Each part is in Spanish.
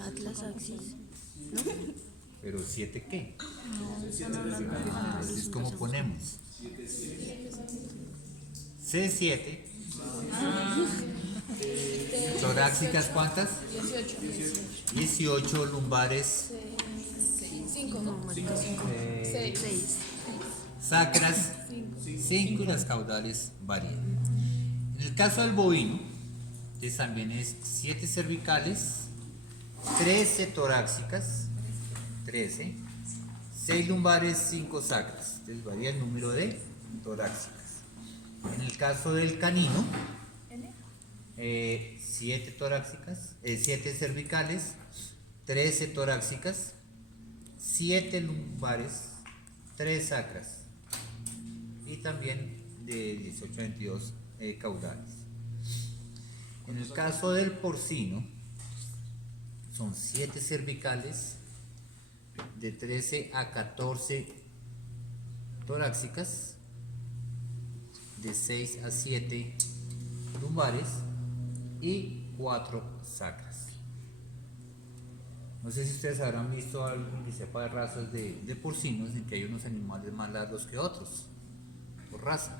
Atlas Axis. ¿No? Pero 7 ¿qué? No. Entonces, ¿cómo ponemos? C7. Torácicas, ¿cuántas? 18 lumbares. 5, ¿no? 6. 6. Sacras, 5 y las caudales varían. En el caso del bovino, entonces también es 7 cervicales, 13 torácicas, 13, 6 lumbares, 5 sacras. Entonces varía el número de torácicas. En el caso del canino, 7 torácicas, 7 cervicales, 13 torácicas, 7 lumbares, 3 sacras y también de 18 a 22 caudales. En el caso del porcino, son 7 cervicales, de 13 a 14 torácicas, de 6 a 7 lumbares y 4 sacras. No sé si ustedes habrán visto algo que sepa de razas de porcinos en que hay unos animales más largos que otros, por raza.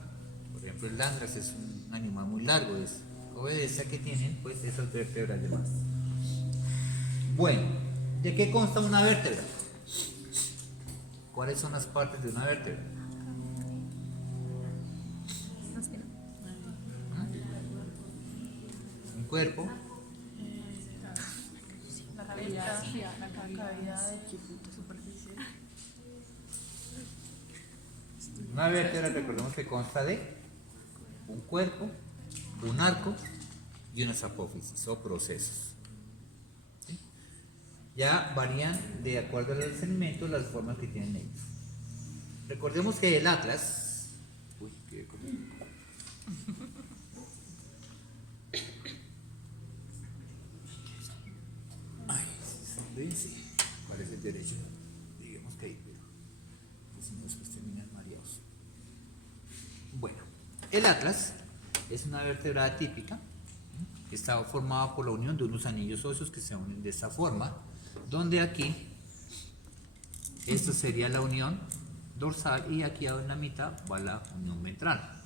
Por ejemplo, el Landrax es un animal muy largo, obedece a que tienen pues esas vértebras de más. Bueno, ¿de qué consta una vértebra? ¿Cuáles son las partes de una vértebra? Un cuerpo, La cavidad de superficie. una vértebra, recordemos que consta de un cuerpo, un arco y unas apófisis o procesos. ¿Sí? Ya varían de acuerdo a los alimentos las formas que tienen ellos. Recordemos que el Atlas, uy, qué cosa. Ay, sí, parece el derecho, digamos que ahí, pero si no después terminan mareados. Bueno, el Atlas es una vertebrada típica, que está formada por la unión de unos anillos óseos que se unen de esta forma, donde aquí, esto sería la unión dorsal y aquí en la mitad va la unión ventral.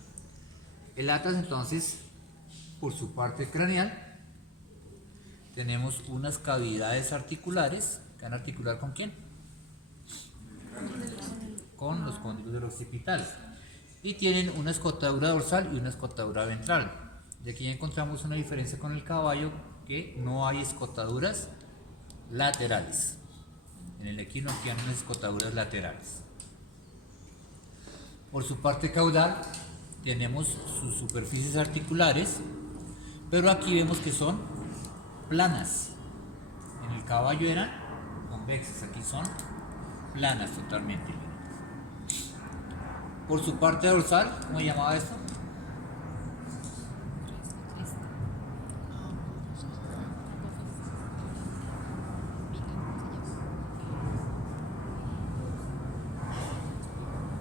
El Atlas entonces, por su parte craneal, tenemos unas cavidades articulares, que van a articular ¿con quién? Con los cóndilos del occipital. Y tienen una escotadura dorsal y una escotadura ventral. Y aquí ya encontramos una diferencia con el caballo, que no hay escotaduras laterales. En el equino tienen unas escotaduras laterales. Por su parte caudal tenemos sus superficies articulares, pero aquí vemos que son planas. En el caballo eran convexas, aquí son planas totalmente. Por su parte dorsal, ¿cómo se llamaba esto?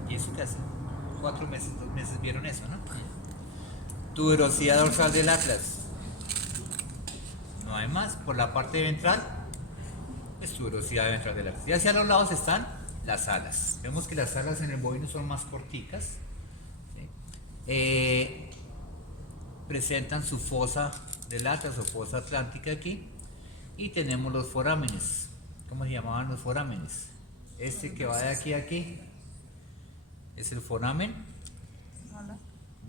¿Y eso qué hace? 4 meses, 2 meses vieron eso, ¿no? Tuberosidad dorsal del Atlas. No hay más. Por la parte ventral, es tuberosidad ventral del Atlas. Y hacia los lados están las alas. Vemos que las alas en el bovino son más corticas. ¿Sí? Presentan su fosa del Atlas o fosa atlántica aquí. Y tenemos los forámenes. ¿Cómo se llamaban los forámenes? Este que va de aquí a aquí es el foramen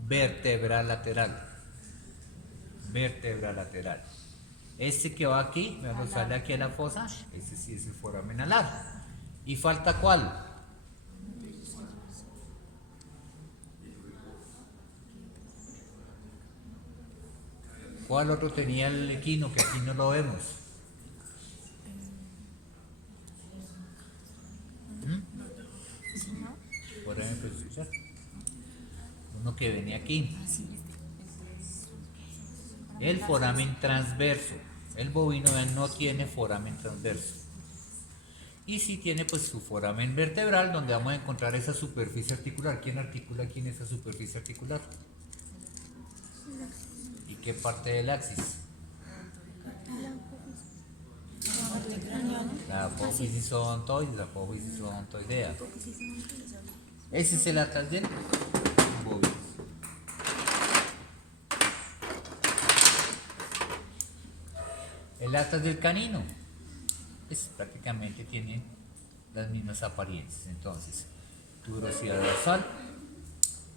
vértebra lateral. Vértebra lateral. Este que va aquí, cuando sale aquí a la fosa, ese sí es el foramen alar. ¿Y falta cuál? ¿Cuál otro tenía el equino que aquí no lo vemos? Por ejemplo, uno que venía aquí. El foramen transverso. El bovino no tiene foramen transverso. Y sí tiene pues su foramen vertebral, donde vamos a encontrar esa superficie articular. ¿Quién articula aquí en esa superficie articular? ¿Y qué parte del axis? La apófisis odontoides, la apófisis odontoidea. Ese es el atlas del bovis. El atlas del canino, pues prácticamente tiene las mismas apariencias. Entonces, tuberosidad dorsal,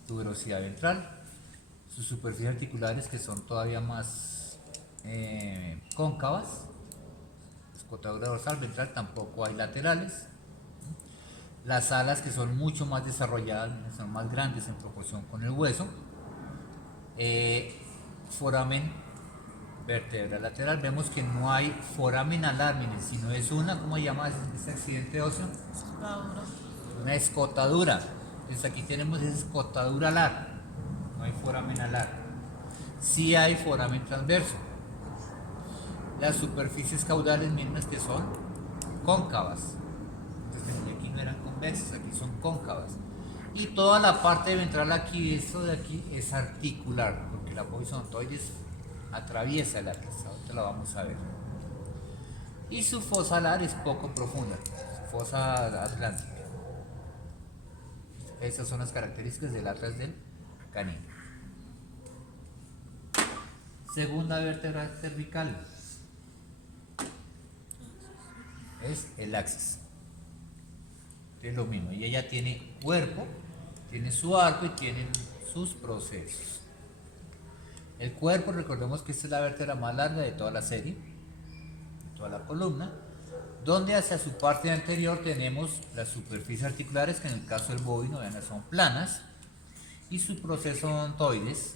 tuberosidad ventral, sus superficies articulares que son todavía más cóncavas, escotadura dorsal, ventral, tampoco hay laterales. Las alas que son mucho más desarrolladas, son más grandes en proporción con el hueso. Foramen vértebra lateral, vemos que no hay foramen alar, miren, sino es una, ¿cómo se llama este accidente óseo? Una escotadura. Entonces aquí tenemos esa escotadura alar, no hay foramen alar. Sí hay foramen transverso. Las superficies caudales mismas que son cóncavas. Entonces aquí no eran convexas, aquí son cóncavas. Y toda la parte ventral aquí, esto de aquí, es articular, porque la apófisis odontoides atraviesa el atlas, ahorita la vamos a ver. Y su fosa alar es poco profunda, su fosa atlántica. Esas son las características del atlas del canino. Segunda vértebra cervical es el axis. Es lo mismo, y ella tiene cuerpo, tiene su arco y tiene sus procesos. El cuerpo, recordemos que esta es la vértebra más larga de toda la serie, de toda la columna, donde hacia su parte anterior tenemos las superficies articulares, que en el caso del bovino, vean, son planas, y su proceso odontoides,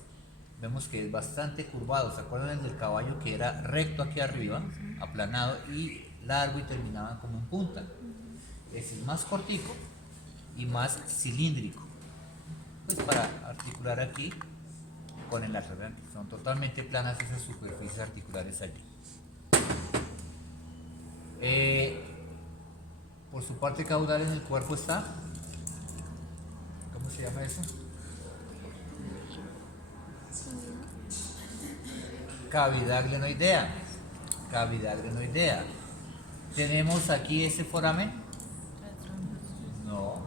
vemos que es bastante curvado. ¿Se acuerdan el del caballo que era recto aquí arriba, aplanado y largo y terminaban como en punta? Ese es más cortico y más cilíndrico, pues para articular aquí con el atlas. Vean que son totalmente planas esas superficies articulares allí. Por su parte caudal en el cuerpo está, ¿cómo se llama eso? Cavidad glenoidea. Cavidad glenoidea. Tenemos aquí ese foramen. No.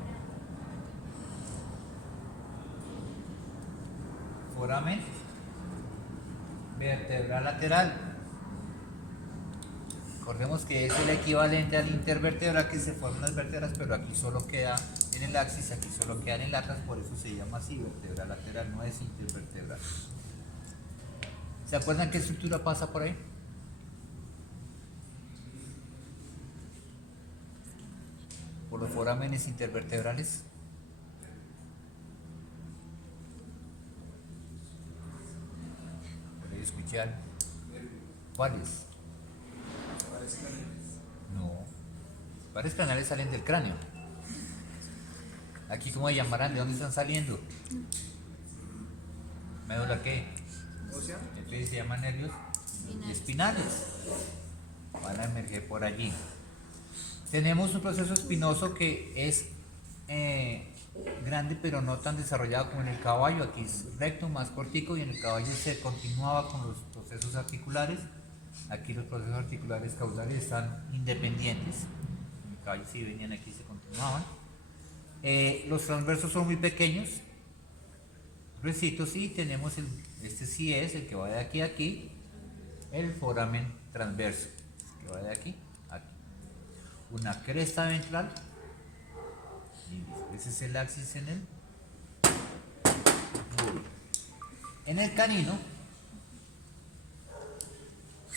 Foramen vertebral lateral. Recordemos que es el equivalente al intervertebral, que se forman las vértebras, pero aquí solo queda en el axis, aquí solo queda en el atlas, por eso se llama así, vertebral lateral, no es intervertebral. ¿Se acuerdan qué estructura pasa por ahí? Por los forámenes intervertebrales. Por ahí escuché algo. ¿Cuáles? No. Varios canales salen del cráneo. Aquí, ¿cómo se llamarán? ¿De dónde están saliendo? ¿Médula qué? Entonces se llaman nervios espinales. Van a emerger por allí. Tenemos un proceso espinoso que es grande, pero no tan desarrollado como en el caballo. Aquí es recto, más cortico, y en el caballo se continuaba con los procesos articulares. Aquí los procesos articulares caudales están independientes. En el caballo sí venían aquí, se continuaban. Los transversos son muy pequeños, gruesitos, y tenemos este sí es el que va de aquí a aquí, el foramen transverso, que va de aquí a aquí. Una cresta ventral, y ese es el axis en el bovino. En el canino,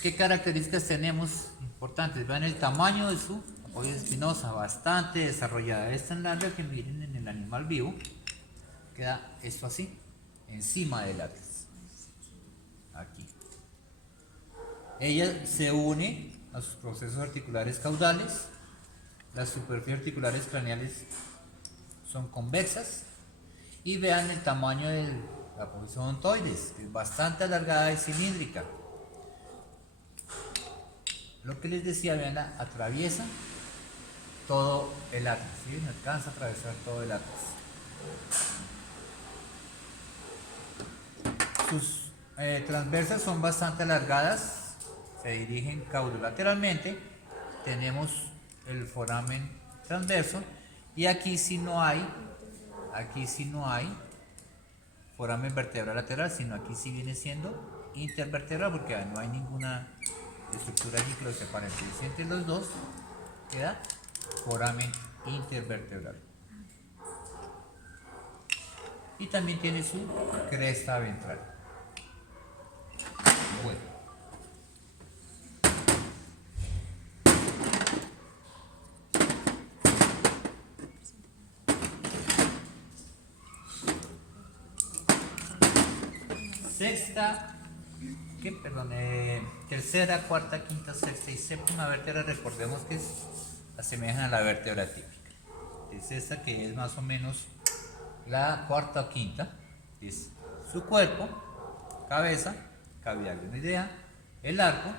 ¿qué características tenemos importantes? Vean el tamaño de su apófisis espinosa, bastante desarrollada. Es tan larga que miren en el animal vivo, queda esto así, encima del atlas. Aquí. Ella se une a sus procesos articulares caudales. Las superficies articulares craneales son convexas. Y vean el tamaño de la apófisis odontoides, que es bastante alargada y cilíndrica. Lo que les decía, vean, atraviesa todo el atlas, ¿sí? No alcanza a atravesar todo el atlas. Sus transversas son bastante alargadas, se dirigen caudolateralmente tenemos el foramen transverso y aquí sí no hay foramen vertebral lateral, sino aquí sí viene siendo intervertebral porque no hay ninguna estructura allí que lo separe. Entonces entre los dos queda foramen intervertebral. Y también tiene su cresta ventral. Bueno. Tercera, cuarta, quinta, sexta y séptima vértebra, recordemos que asemejan a la vértebra típica. Es esta que es más o menos la cuarta o quinta, es su cuerpo, cabeza, cavidad glenoidea, el arco,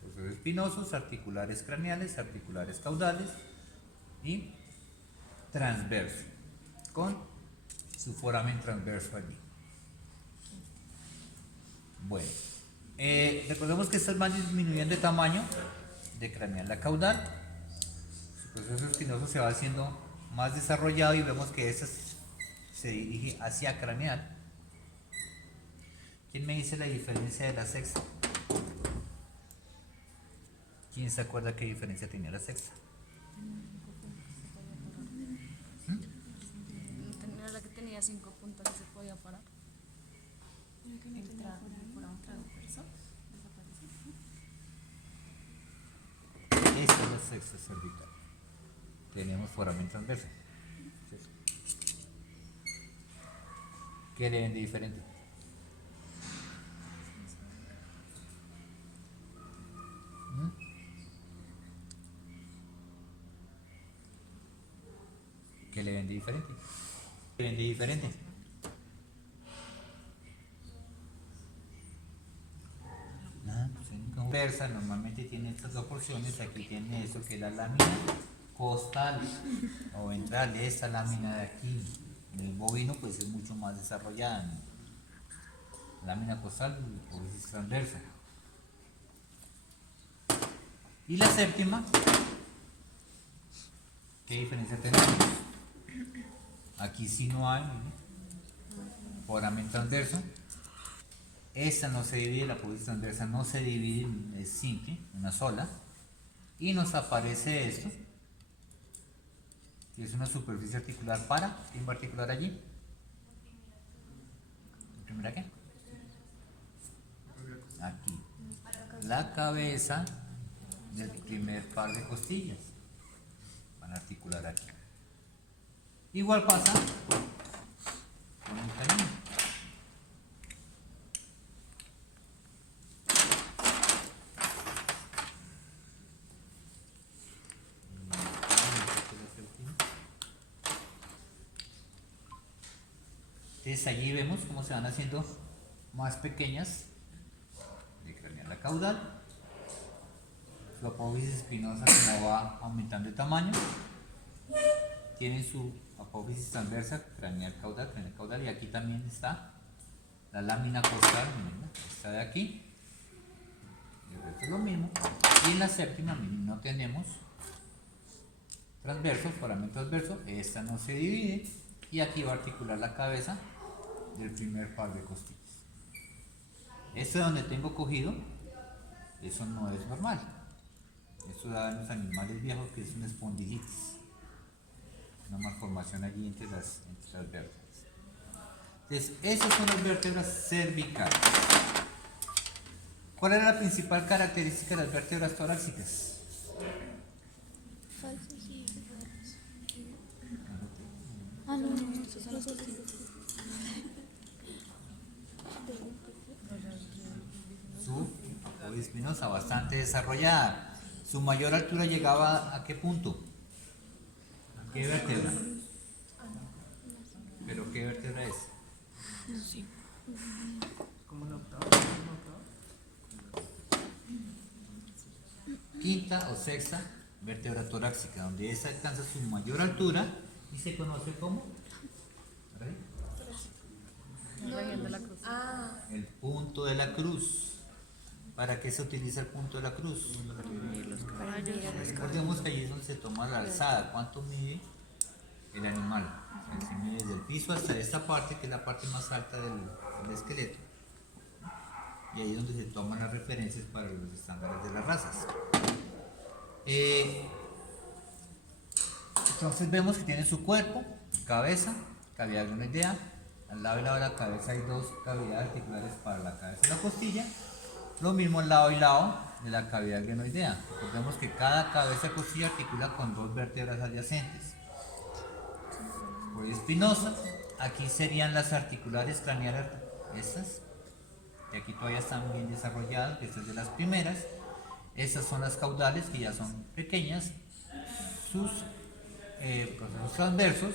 procesos espinosos, articulares craneales, articulares caudales y transverso, con su foramen transverso allí. Bueno, recordemos que estas van disminuyendo de tamaño de craneal a caudal. Su proceso espinoso se va haciendo más desarrollado y vemos que esta se dirige hacia craneal. ¿Quién me dice la diferencia de la sexta? ¿Quién se acuerda qué diferencia tenía la sexta? Era la que tenía 5 puntos y se podía parar. Esta es la sexta cervical. Tenemos foramen transverso. ¿Qué le ven de diferente? ¿Qué le ven de diferente? ¿Qué le ven de diferente? Transversa normalmente tiene estas dos porciones. Aquí tiene eso que es la lámina costal o ventral. Esta lámina de aquí en el bovino pues es mucho más desarrollada. Lámina costal o transversa. Y la séptima, ¿qué diferencia tenemos? Aquí sí no hay foramen transverso. Esta no se divide, la apófisis transversa no se divide, es simple, una sola. Y nos aparece esto, que es una superficie articular para, ¿quién va a articular allí? ¿Primera qué? Aquí. La cabeza del primer par de costillas. Van a articular aquí. Igual pasa con el canino. Entonces allí vemos cómo se van haciendo más pequeñas de craneal a caudal. Su apófisis espinosa como va aumentando de tamaño. Tiene su apófisis transversa, craneal caudal, y aquí también está la lámina costal, miren, esta de aquí. El resto es lo mismo. Y en la séptima, miren, no tenemos transverso, foramen transverso, esta no se divide, y aquí va a articular la cabeza del primer par de costillas. Esto donde tengo cogido, eso no es normal. Esto da en los animales viejos que es una espondilitis, una malformación allí entre las vértebras. Entonces, esas son las vértebras cervicales. ¿Cuál era la principal característica de las vértebras torácicas? Falsos y verdaderos. Ah, no, esos son los costillas. Su apófisis espinosa bastante desarrollada. Su mayor altura llegaba a qué punto? ¿A qué vértebra? ¿Pero qué vértebra es? No sé. Como una octava. Quinta o sexta vértebra torácica, donde esta alcanza su mayor altura y se conoce como La región de la cruz. el punto de la cruz. ¿Para qué se utiliza el punto de la cruz? Para medir a los Recordemos que allí es donde se toma la alzada. ¿Cuánto mide el animal? O sea, se mide desde el piso hasta esta parte, que es la parte más alta del esqueleto. Y ahí es donde se toman las referencias para los estándares de las razas. Entonces vemos que tiene su cuerpo, cabeza, cavidad glenoidea. Al lado y lado de la cabeza hay dos cavidades articulares para la cabeza y la costilla. Lo mismo al lado y lado de la cavidad glenoidea. Recordemos que cada cabeza y costilla articula con dos vértebras adyacentes. Cuello espinosa, aquí serían las articulares craneales, estas, que aquí todavía están bien desarrolladas, que esta es de las primeras. Estas son las caudales, que ya son pequeñas, sus procesos transversos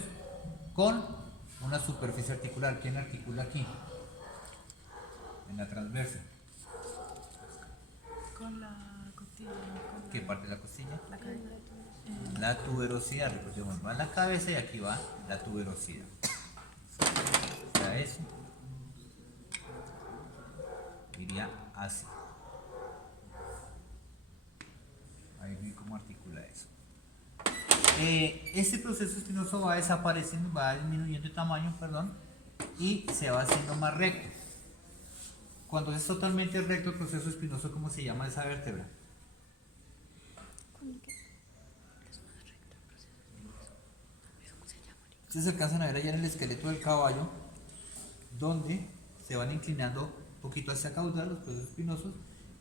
con una superficie articular. ¿Quién articula aquí? En la transversa. Con la costilla. Con ¿Qué parte de la costilla? la cadena. La tuberosidad. Recordemos, va en la cabeza y aquí va la tuberosidad. O sea, eso iría así. Ahí ven cómo articula eso. Este proceso espinoso va desapareciendo, va disminuyendo de tamaño, perdón, y se va haciendo más recto. Cuando es totalmente recto el proceso espinoso, ¿cómo se llama esa vértebra? Ustedes alcanzan a ver allá en el esqueleto del caballo, donde se van inclinando un poquito hacia caudal los procesos espinosos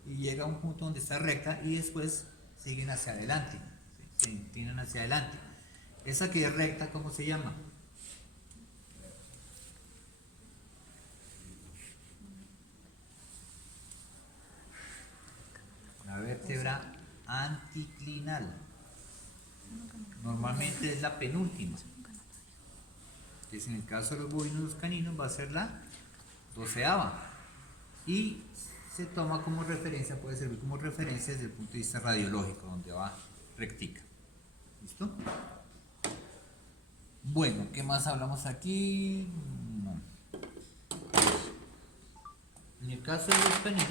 y llega a un punto donde está recta y después siguen hacia adelante, ¿sí? Se inclinan hacia adelante. Esa que es recta, ¿cómo se llama? La vértebra anticlinal. Normalmente es la penúltima. Entonces, en el caso de los bovinos y los caninos va a ser la 12ª. Y se toma como referencia, puede servir como referencia desde el punto de vista radiológico, donde va rectica. ¿Listo? Bueno, ¿qué más hablamos aquí? No. En el caso de los caninos,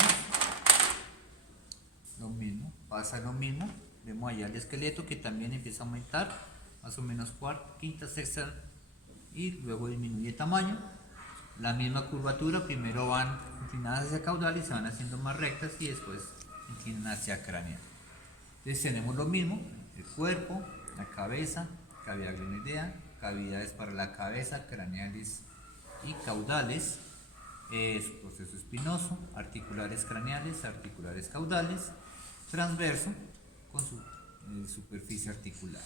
lo mismo, pasa lo mismo. Vemos allá el esqueleto que también empieza a aumentar, más o menos cuarta, quinta, sexta, y luego disminuye de tamaño. La misma curvatura, primero van inclinadas hacia caudal y se van haciendo más rectas y después inclinan hacia craneal. Entonces tenemos lo mismo, el cuerpo, la cabeza, cavidad glenoidea, cavidades para la cabeza, craneales y caudales, su proceso espinoso, articulares craneales, articulares caudales, transverso con su superficie articular.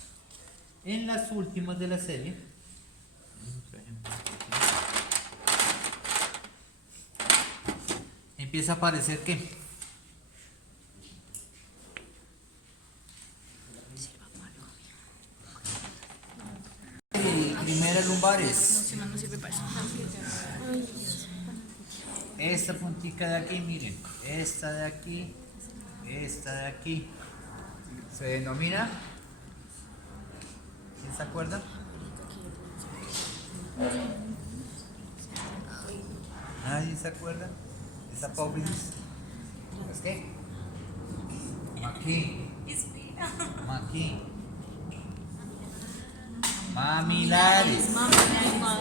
En las últimas de la serie, empieza a aparecer ¿qué? Primeras lumbares. No sirve para eso. Esta puntica de aquí, miren, esta de aquí, se denomina, ¿quién se acuerda? ¿Nadie se acuerda? Esa apófisis. ¿Es qué? Aquí. Aquí. Mamilares.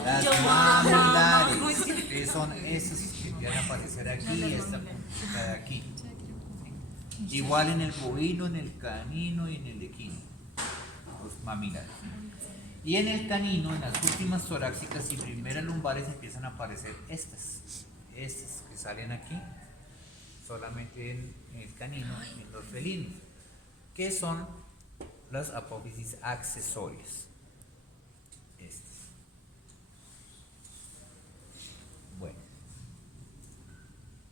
Las mamilares. Que son esas que van a aparecer aquí y esta puntita de aquí. ¿Sí? Igual en el bovino, en el canino y en el equino. Los mamilares. Y en el canino, en las últimas torácicas y primeras lumbares empiezan a aparecer estas que salen aquí, solamente en el canino y en los felinos, que son las apófisis accesorias. Estas. Bueno,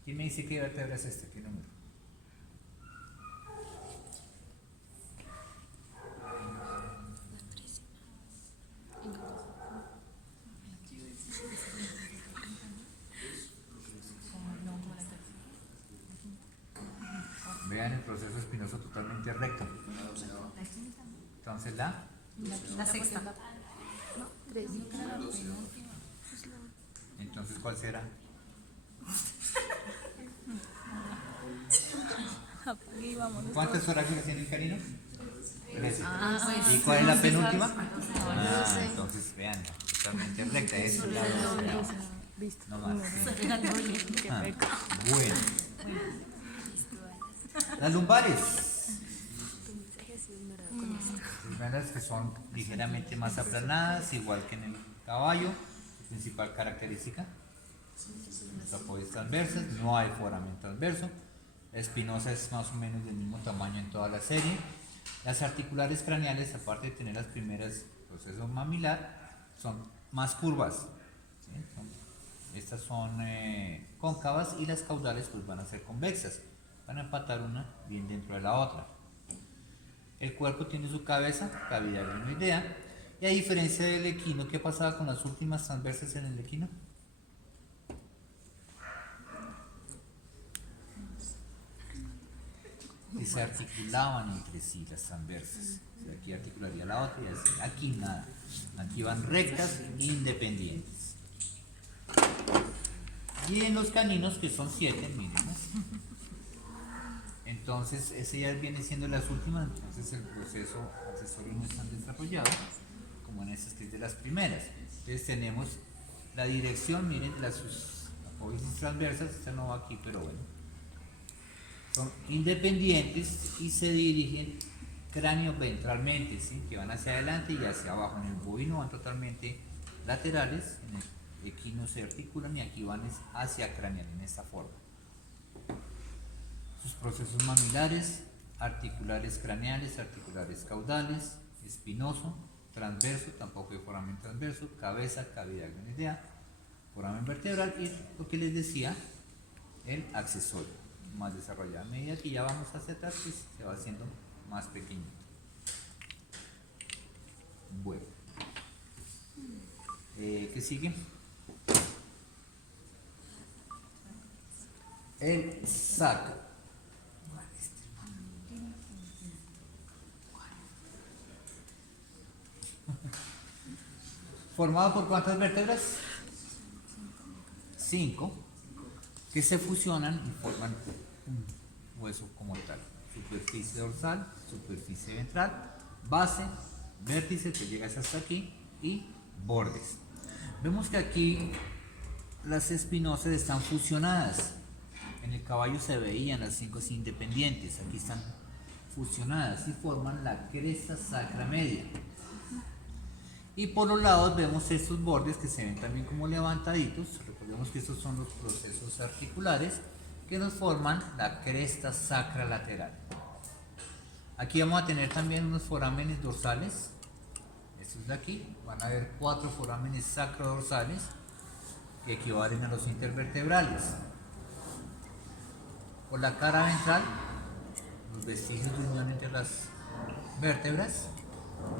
¿quién me dice qué vértebra es esta? ¿Qué número? Vean el proceso espinoso totalmente recto. Entonces La sexta. entonces ¿cuál será? Apague y vámonos. ¿Cuántas torácicas tiene el canino? 13. Ah, ¿Y cuál es la penúltima? Entonces vean, totalmente recta. Eso es la velocidad. No más. Ah, bueno. Las lumbares. Las que son ligeramente más aplanadas, igual que en el caballo. Su principal característica. Los apoyos transversas, no hay foramen transverso. La espinosa es más o menos del mismo tamaño en toda la serie. Las articulares craneales, aparte de tener las primeras proceso mamilar, son más curvas. ¿Sí? Estas son cóncavas y las caudales pues van a ser convexas. Van a empatar una bien dentro de la otra. El cuerpo tiene su cabeza, cavidad glenoidea, y a diferencia del equino, ¿qué pasaba con las últimas transversas en el equino? Que se articulaban entre sí las transversas. O sea, aquí articularía la otra y así. Aquí nada. Aquí van rectas independientes. Y en los caninos, que son 7, miren, ¿no? Entonces, ese ya viene siendo las últimas. Entonces, el proceso accesorio no es tan desarrollado como en estas que es de las primeras. Entonces, tenemos la dirección, miren, las apófisis transversas. Esta no va aquí, pero bueno. Son independientes y se dirigen cráneo ventralmente, ¿sí? Que van hacia adelante y hacia abajo. En el bovino van totalmente laterales, en el equino se articulan y aquí van hacia craneal en esta forma. Sus procesos mamilares, articulares craneales, articulares caudales, espinoso, transverso, tampoco hay foramen transverso, cabeza, cavidad glenoidea, foramen vertebral y lo que les decía, el accesorio más desarrollado. A medida que ya vamos hacia atrás, pues se va haciendo más pequeñito. Bueno, ¿qué sigue? El sacro. ¿Formado por cuántas vértebras? 5, que se fusionan y forman un hueso como tal. Superficie dorsal, superficie ventral, base, vértice que llegas hasta aquí y bordes. Vemos que aquí las espinosas están fusionadas. En el caballo se veían las 5 independientes, aquí están fusionadas y forman la cresta sacra media. Y por los lados vemos estos bordes que se ven también como levantaditos. Recordemos que estos son los procesos articulares que nos forman la cresta sacra lateral. Aquí vamos a tener también unos forámenes dorsales. Estos de aquí, van a haber 4 forámenes sacrodorsales que equivalen a los intervertebrales. Por la cara ventral, los vestigios de unión entre las vértebras,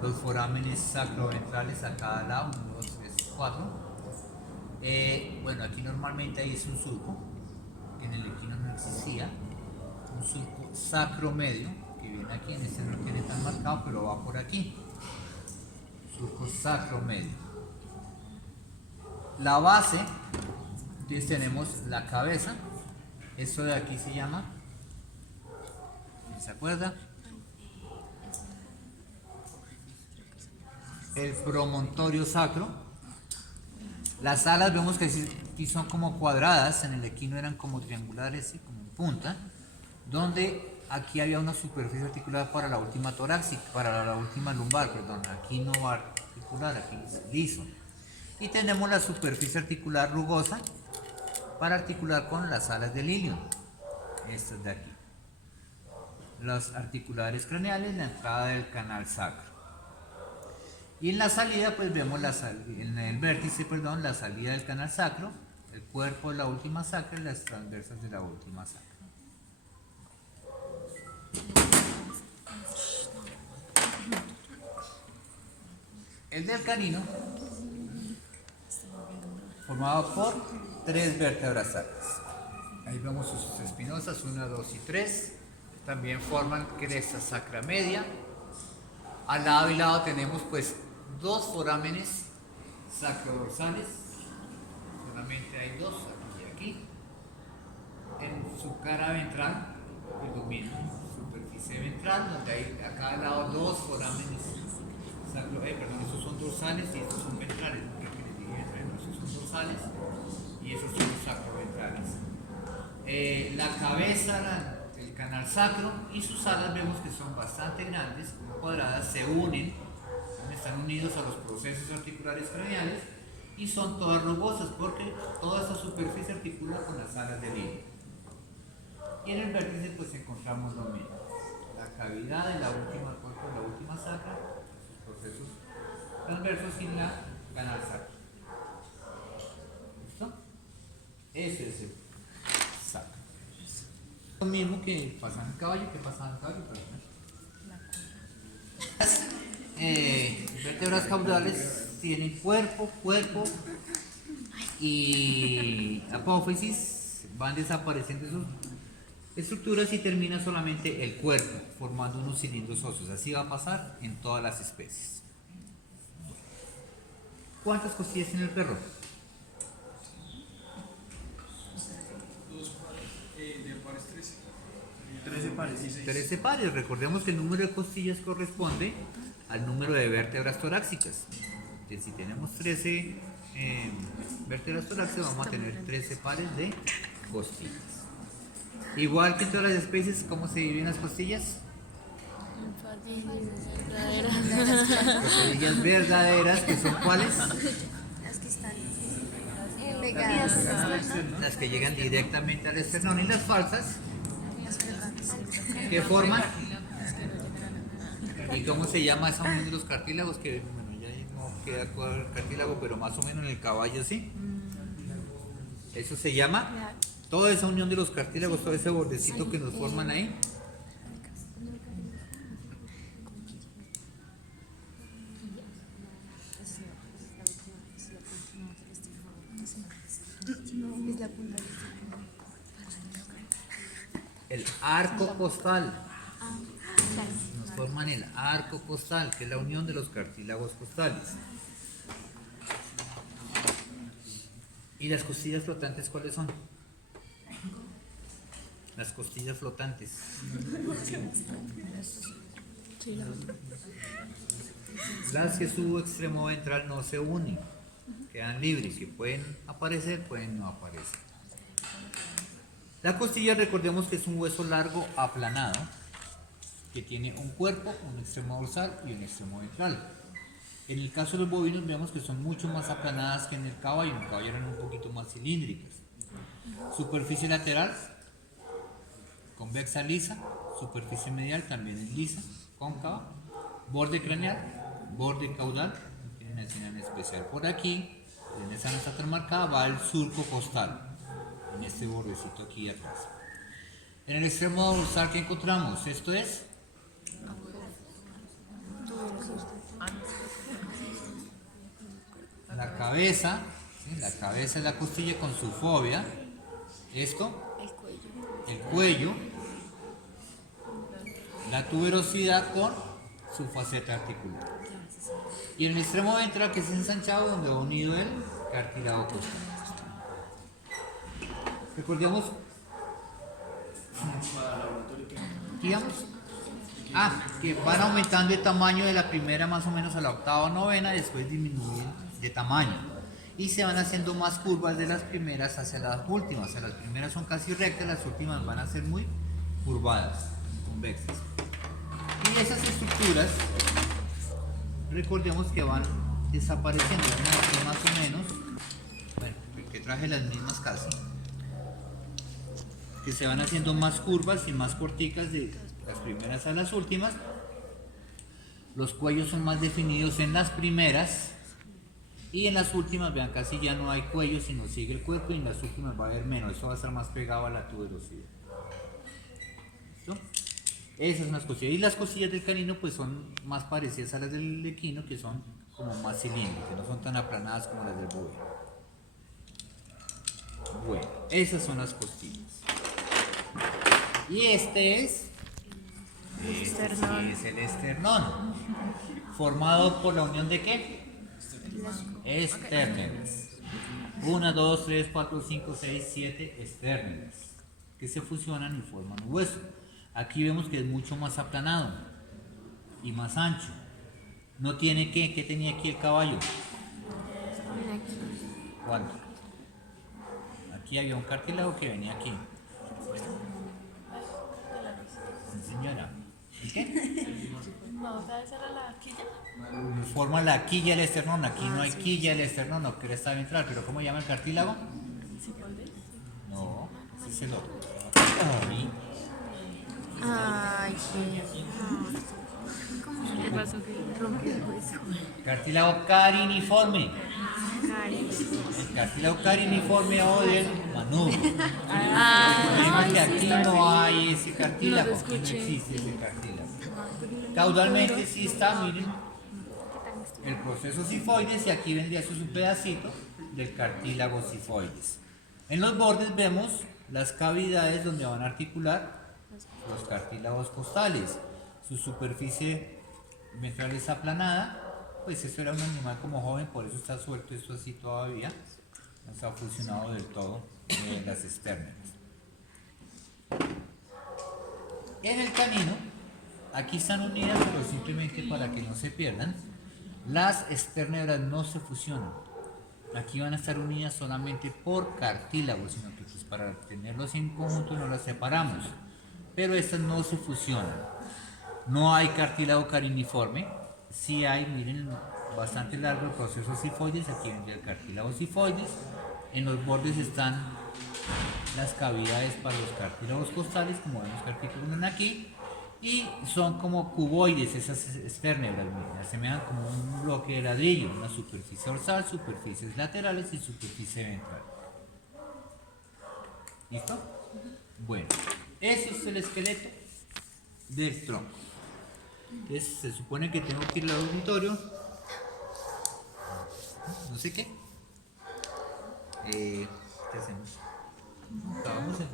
los forámenes sacroventrales a cada lado, 1, 2, 3, 4. Bueno, aquí normalmente ahí es un surco, que en el equino no existía, un surco sacromedio, que viene aquí, en este no tiene tan marcado, pero va por aquí, surco sacromedio. La base, entonces tenemos la cabeza, esto de aquí se llama, ¿se acuerda? El promontorio sacro. Las alas vemos que aquí son como cuadradas, en el equino eran como triangulares y como en punta, donde aquí había una superficie articular para la última torácica, para la última lumbar, perdón, aquí no va articular, aquí es liso. Y tenemos la superficie articular rugosa para articular con las alas del ilion, estas de aquí. Los articulares craneales, la entrada del canal sacro. Y en la salida pues vemos en el vértice, perdón, la salida del canal sacro, el cuerpo de la última sacra y las transversas de la última sacra. El del canino, formado por 3 vértebras sacras. Ahí vemos sus espinosas, 1, 2 y 3. También forman cresta sacra media. Al lado y lado tenemos pues 2 forámenes sacrodorsales, solamente hay 2, aquí y aquí. En su cara ventral Pues lo mismo, superficie ventral, donde hay a cada lado dos forámenes. Perdón, esos son dorsales y estos son ventrales, lo que les dije esos son dorsales y esos son sacroventrales. La cabeza, el canal sacro y sus alas vemos que son bastante grandes, como cuadradas, se unen, están unidos a los procesos articulares craneales y son todas rugosas porque toda esa superficie articula con las alas del hilo. Y en el vértice pues encontramos lo mismo, la cavidad de la última cuerpo, la última sacra, sus procesos transversos y la canal sacro. ¿Listo? Ese es el sacro. Lo mismo que pasa en el caballo, vértebras caudales tienen cuerpo y apófisis, van desapareciendo sus estructuras y termina solamente el cuerpo formando unos cilindros óseos. Así va a pasar en todas las especies. ¿Cuántas costillas tiene el perro? De pares 13. 13 pares, 16. 13 pares. Recordemos que el número de costillas corresponde al número de vértebras torácicas. Entonces, si tenemos 13 vértebras torácicas, vamos a tener 13 pares de costillas. Igual que en todas las especies, ¿cómo se dividen las costillas? Costillas verdaderas, que son ¿cuáles? Las que están pegadas. Las que llegan directamente al esternón, y las falsas, ¿qué forman? ¿Y cómo se llama esa unión de los cartílagos? Que bueno, ya no queda el cartílago, pero más o menos en el caballo sí. Eso se llama, toda esa unión de los cartílagos, todo ese bordecito que nos forman ahí. El arco costal. Nos forman el arco costal, que es la unión de los cartílagos costales. ¿Y las costillas flotantes cuáles son? Las costillas flotantes. Las que su extremo ventral no se unen, quedan libres, que pueden aparecer, pueden no aparecer. La costilla, recordemos que es un hueso largo aplanado, que tiene un cuerpo, un extremo dorsal y un extremo ventral. En el caso de los bovinos vemos que son mucho más aplanadas que en el caballo. En el caballo eran un poquito más cilíndricas. Superficie lateral, convexa lisa. Superficie medial también es lisa, cóncava. Borde craneal, borde caudal. Tienen una señal especial por aquí. En esa no está tan marcada, va el surco costal, en este bordecito aquí atrás. En el extremo dorsal que encontramos, esto es la cabeza, ¿sí? La cabeza es la costilla con su fobia. Esto, el cuello, la tuberosidad con su faceta articular. Y en el extremo ventral, que es ensanchado, donde va unido el cartílago costal. Recordemos, digamos, que van aumentando el tamaño de la primera más o menos a la octava o novena, después disminuyen de tamaño y se van haciendo más curvas de las primeras hacia las últimas. O sea, las primeras son casi rectas, las últimas van a ser muy curvadas, convexas. Y esas estructuras, recordemos que van desapareciendo aquí más o menos. Bueno, que traje las mismas casi, que se van haciendo más curvas y más corticas de las primeras a las últimas. Los cuellos son más definidos en las primeras y en las últimas, vean, casi ya no hay cuello, sino sigue el cuerpo, y en las últimas va a haber menos. Eso va a estar más pegado a la tuberosidad. ¿Listo? Esas son las costillas. Y las costillas del canino pues son más parecidas a las del equino, que son como más cilíndricas, que no son tan aplanadas como las del bovino. Bueno, esas son las costillas. Y este es el esternón, formado por la unión de ¿qué? Estérnelas. 1, 2, 3, 4, 5, 6, 7 estérnelas, que se fusionan y forman un hueso. Aquí vemos que es mucho más aplanado y más ancho. No tiene ¿qué tenía aquí el caballo? Mira aquí. ¿Cuándo? Aquí había un cartílago que venía aquí. Sí, señora. ¿Y qué? No, o sea, esa era la quilla. Forma la quilla del esternón. Aquí no hay quilla del esternón, no cresta ventral. ¿Pero cómo llama el cartílago? No, ese es el otro. Ahí. Ay, ¿cómo ¿Qué pasó? ¿Qué? rompió el hueso? Cartílago cariniforme. Cari. El cartílago cariniforme o del manudo. Ah, Vemos que aquí no hay ese cartílago. No lo Aquí no escuché. existe ese cartílago. Caudalmente sí está, miren, el proceso sifoides y aquí vendría eso es un pedacito del cartílago sifoides. En los bordes vemos las cavidades donde van a articular los cartílagos costales. Su superficie ventral es aplanada, pues eso era un animal como joven, por eso está suelto esto así todavía, no se ha fusionado del todo las estérneras. En el canino, aquí están unidas, pero simplemente para que no se pierdan, las esternebras no se fusionan. Aquí van a estar unidas solamente por cartílago, sino que pues para tenerlos en conjunto no las separamos. Pero estas no se fusionan. No hay cartílago cariniforme. Sí hay, miren, bastante largo el proceso sifoides. Aquí vendría el cartílago sifoides. En los bordes están las cavidades para los cartílagos costales, como vemos que articulan aquí. Y son como cuboides esas esternebras, miren, asemejan como un bloque de ladrillo, una superficie dorsal, superficies laterales y superficie ventral. ¿Listo? Bueno, eso es el esqueleto del tronco. Entonces se supone que tengo que ir al auditorio, no sé qué. ¿Qué hacemos? Acabamos en